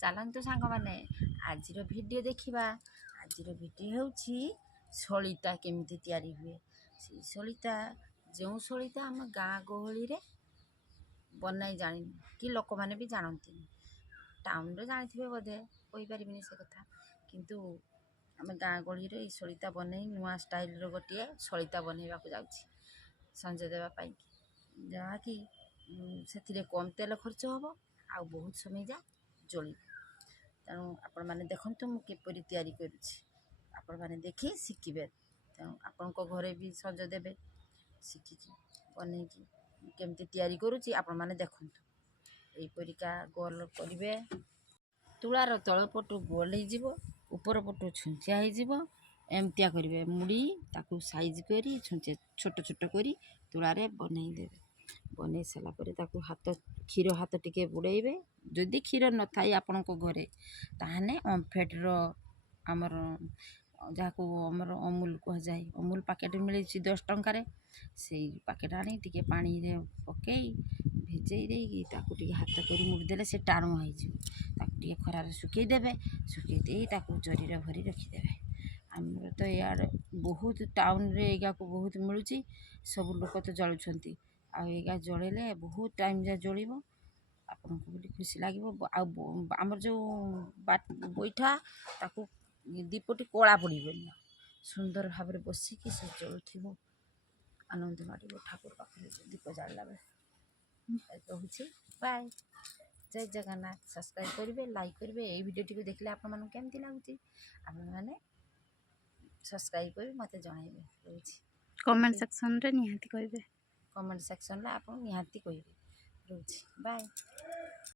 ଚାଲନ୍ତୁ ସାଙ୍ଗମାନେ ଆଜିର ଭିଡ଼ିଓ ଦେଖିବା। ଆଜିର ଭିଡ଼ିଓ ହେଉଛି ସଳିତା କେମିତି ତିଆରି ହୁଏ। ସେଇ ସଳିତା ଯେଉଁ ସଳିତା ଆମ ଗାଁ ଗହଳିରେ ବନାଇ ଜାଣିନି କି ଲୋକମାନେ ବି ଜାଣନ୍ତିନି। ଟାଉନରେ ଜାଣିଥିବେ ବୋଧେ, କହିପାରିବିନି ସେ କଥା, କିନ୍ତୁ ଆମେ ଗାଁ ଗହଳିରେ ଏଇ ସଳିତା ବନେଇ ନୂଆ ଷ୍ଟାଇଲର ଗୋଟିଏ ସଳିତା ବନେଇବାକୁ ଯାଉଛି ସଞ୍ଜ ଦେବା ପାଇଁ, ଯାହାକି ସେଥିରେ କମ୍ ତେଲ ଖର୍ଚ୍ଚ ହେବ ଆଉ ବହୁତ ସମୟ ଯା ଜଳିବ। ତେଣୁ ଆପଣମାନେ ଦେଖନ୍ତୁ ମୁଁ କିପରି ତିଆରି କରୁଛି, ଆପଣମାନେ ଦେଖି ଶିଖିବେ। ତେଣୁ ଆପଣଙ୍କ ଘରେ ବି ସଞ୍ଜ ଦେବେ ଶିଖିକି ବନେଇକି କେମିତି ତିଆରି କରୁଛି ଆପଣମାନେ ଦେଖନ୍ତୁ। ଏହିପରିକା ଗୋଲ କରିବେ। ତୁଳାର ତଳ ପଟୁ ଗୋଲ ହେଇଯିବ, ଉପର ପଟୁ ଛୁଞ୍ଚିଆ ହେଇଯିବ। ଏମିତିଆ କରିବେ, ମୁଡ଼ି ତାକୁ ସାଇଜ୍ କରି ଛୋଟ ଛୋଟ କରି ତୁଳାରେ ବନେଇ ଦେବେ। ବନେଇ ସାରିଲା ପରେ ତାକୁ କ୍ଷୀର ହାତ ଟିକେ ବୁଡ଼େଇବେ। ଯଦି କ୍ଷୀର ନଥାଏ ଆପଣଙ୍କ ଘରେ, ତାହେଲେ ଓମଫେଡର ଆମର ଯାହାକୁ ଆମର ଅମୁଲ କୁହାଯାଏ, ଅମୁଲ ପ୍ୟାକେଟ୍ ମିଳୁଛି 10 ଟଙ୍କାରେ, ସେଇ ପ୍ୟାକେଟ୍ ଆଣି ଟିକେ ପାଣିରେ ପକାଇ ଭିଜେଇ ଦେଇକି ତାକୁ ଟିକେ ହାତ କରି ମୁଡ଼ି ଦେଲେ ସେ ଟାଣୁଆ ହେଇଯିବ। ତାକୁ ଟିକେ ଖରାରେ ଶୁଖେଇ ଦେବେ, ଶୁଖେଇ ଦେଇ ତାକୁ ଜରିରେ ଭରି ରଖିଦେବେ। ଆମର ତ ଇଆଡ଼େ ବହୁତ ଟାଉନରେ ଏଗାକୁ ବହୁତ ମିଳୁଛି, ସବୁ ଲୋକ ତ ଜଳୁଛନ୍ତି। ଆଉ ଏଗା ଜଳେଇଲେ ବହୁତ ଟାଇମ୍ ଯାଏ ଜଳିବ, ଆପଣଙ୍କୁ ବୋଲି ଖୁସି ଲାଗିବ। ଆଉ ଆମର ଯେଉଁ ଗୋଇଠା ତାକୁ ଦୀପଟି କଳା ପଡ଼ିବନି, ସୁନ୍ଦର ଭାବରେ ବସିକି ସେ ଜଳୁଥିବ, ଆନନ୍ଦ ମାଡ଼ିବ ଠାକୁର ପାଖରେ ଦୀପ ଜାଳିଲା ବେଳେ। ରହୁଛି, ବାଏ, ଜୟ ଜଗନ୍ନାଥ। ସବସ୍କ୍ରାଇବ୍ କରିବେ, ଲାଇକ୍ କରିବେ। ଏଇ ଭିଡ଼ିଓଟିକୁ ଦେଖିଲେ ଆପଣମାନଙ୍କୁ କେମିତି ଲାଗୁଛି ଆପଣମାନେ ସବସ୍କ୍ରାଇବ୍ କରି ମୋତେ ଜଣାଇବେ। ରହୁଛି, କମେଣ୍ଟ ସେକ୍ସନରେ ନିହାତି କହିବେ। କମେଣ୍ଟ ସେକ୍ସନରେ ଆପଣ ନିହାତି କହିବେ। ରହୁଛି, ବାଏ।